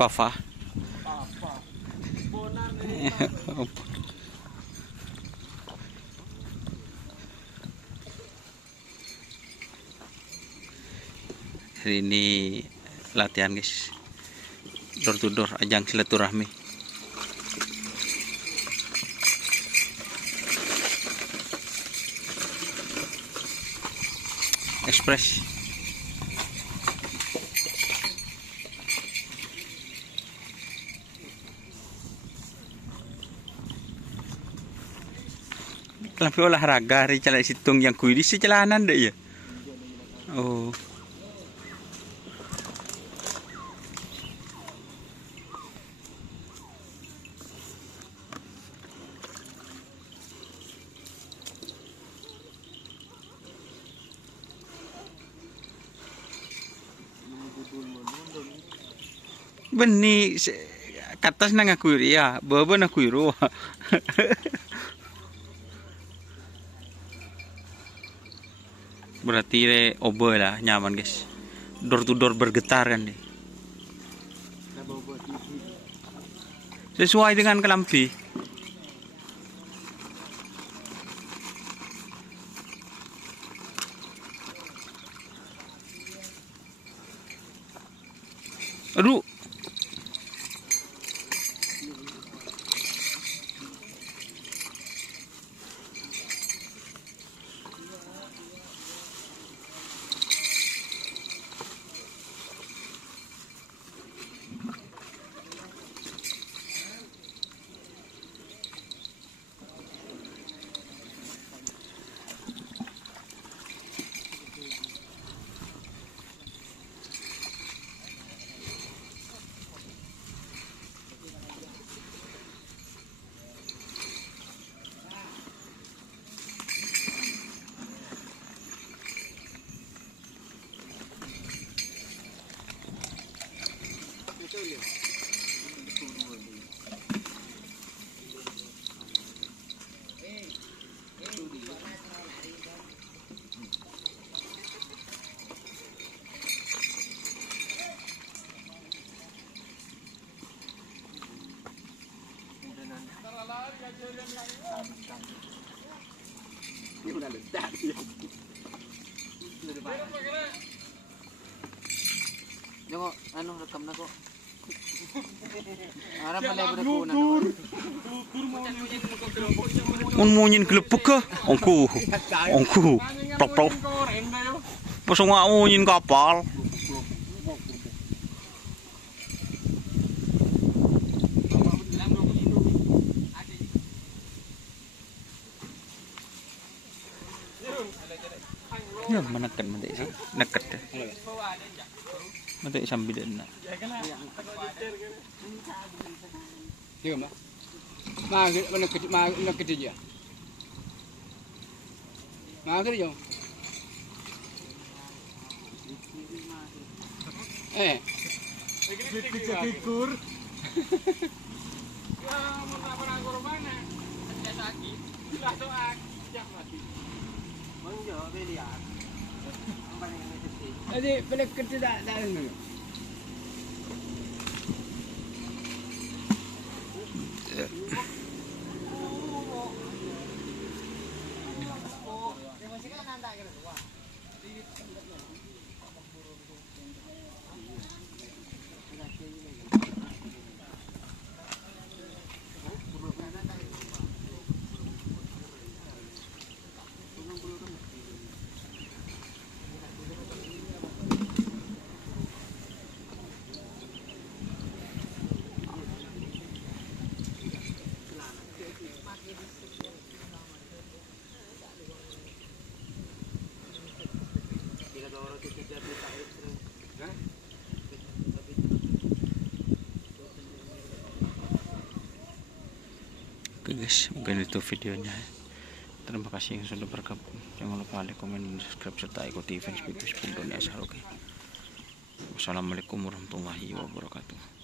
Fafa. Hari ini latihan guys, door to door, ajang silaturahmi. Express. Lampi olahraga hari jalan situng yang kuis di jalanan deh ya. Oh. Beni katas nang aku ya, bawa nak kuiru. Berarti obo lah nyaman guys. Door to door bergetar kan deh. Sesuai dengan kelampi. Aduh. Ini udah ledak ya. Joko, anu rekam na ko. Arap malay berkunan. Munyin gelepek ke? Ongku. Tok. Pasang munyin kapal. Ya menekan mati sih, neket deh. Mati sambidan nak. Iya mbak. Menekat dia. Mager yo. Dikur. Ya mau nak korban na. Biasa lagi. Bila doak, jak mati. Mangga belian. Jadi penekat tidak ada. Oke guys, mungkin itu videonya. Terima kasih yang sudah bergabung. Jangan lupa like, komen, dan subscribe serta ikuti Facebook Indonesia. Oke. Wassalamualaikum warahmatullahi wabarakatuh.